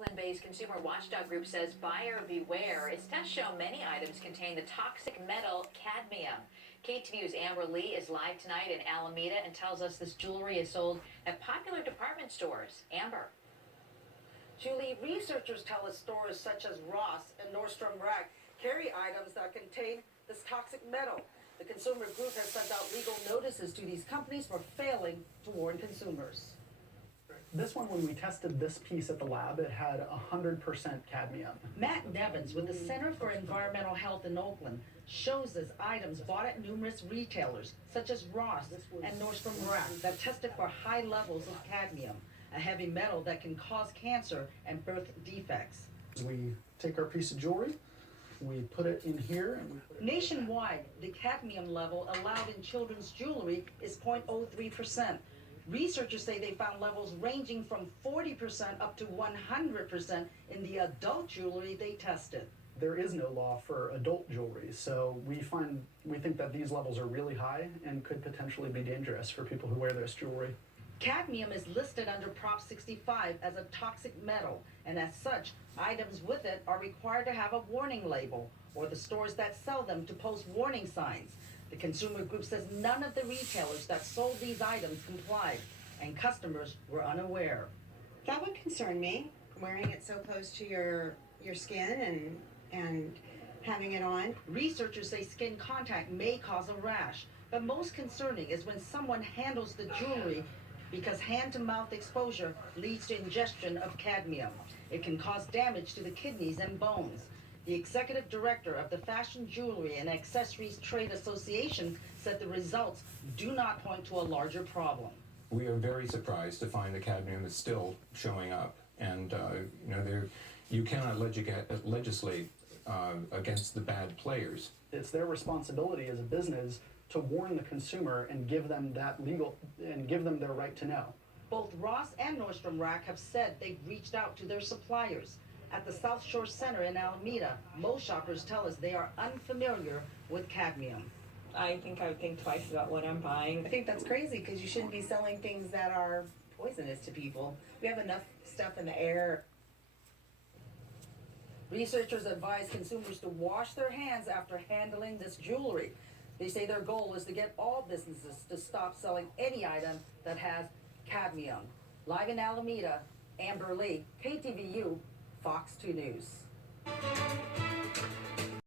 Oakland-based consumer watchdog group says buyer beware. Its tests show many items contain the toxic metal cadmium. KTVU's Amber Lee is live tonight in Alameda and tells us this jewelry is sold at popular department stores. Amber. Julie, researchers tell us stores such as Ross and Nordstrom Rack carry items that contain this toxic metal. The consumer group has sent out legal notices to these companies for failing to warn consumers. This one, when we tested this piece at the lab, it had 100% cadmium. Matt Nevins with the Center for Environmental Health in Oakland shows us items bought at numerous retailers, such as Ross and Nordstrom Rack, that tested for high levels of cadmium, a heavy metal that can cause cancer and birth defects. We take our piece of jewelry, we put it in here. And Nationwide, the cadmium level allowed in children's jewelry is 0.03%. Researchers say they found levels ranging from 40% up to 100% in the adult jewelry they tested. There is no law for adult jewelry, so we think that these levels are really high and could potentially be dangerous for people who wear this jewelry. Cadmium is listed under Prop 65 as a toxic metal, and as such, items with it are required to have a warning label, or the stores that sell them to post warning signs. The consumer group says none of the retailers that sold these items complied, and customers were unaware. That would concern me, wearing it so close to your skin and having it on. Researchers say skin contact may cause a rash, but most concerning is when someone handles the jewelry, because hand-to-mouth exposure leads to ingestion of cadmium. It can cause damage to the kidneys and bones. The executive director of the Fashion Jewelry and Accessories Trade Association said the results do not point to a larger problem. We are very surprised to find the cadmium is still showing up, and you cannot legislate against the bad players. It's their responsibility as a business to warn the consumer and give them their right to know. Both Ross and Nordstrom Rack have said they've reached out to their suppliers. At the South Shore Center in Alameda, most shoppers tell us they are unfamiliar with cadmium. I think I would think twice about what I'm buying. I think that's crazy because you shouldn't be selling things that are poisonous to people. We have enough stuff in the air. Researchers advise consumers to wash their hands after handling this jewelry. They say their goal is to get all businesses to stop selling any item that has cadmium. Live in Alameda, Amber Lee, KTVU, Fox 2 News.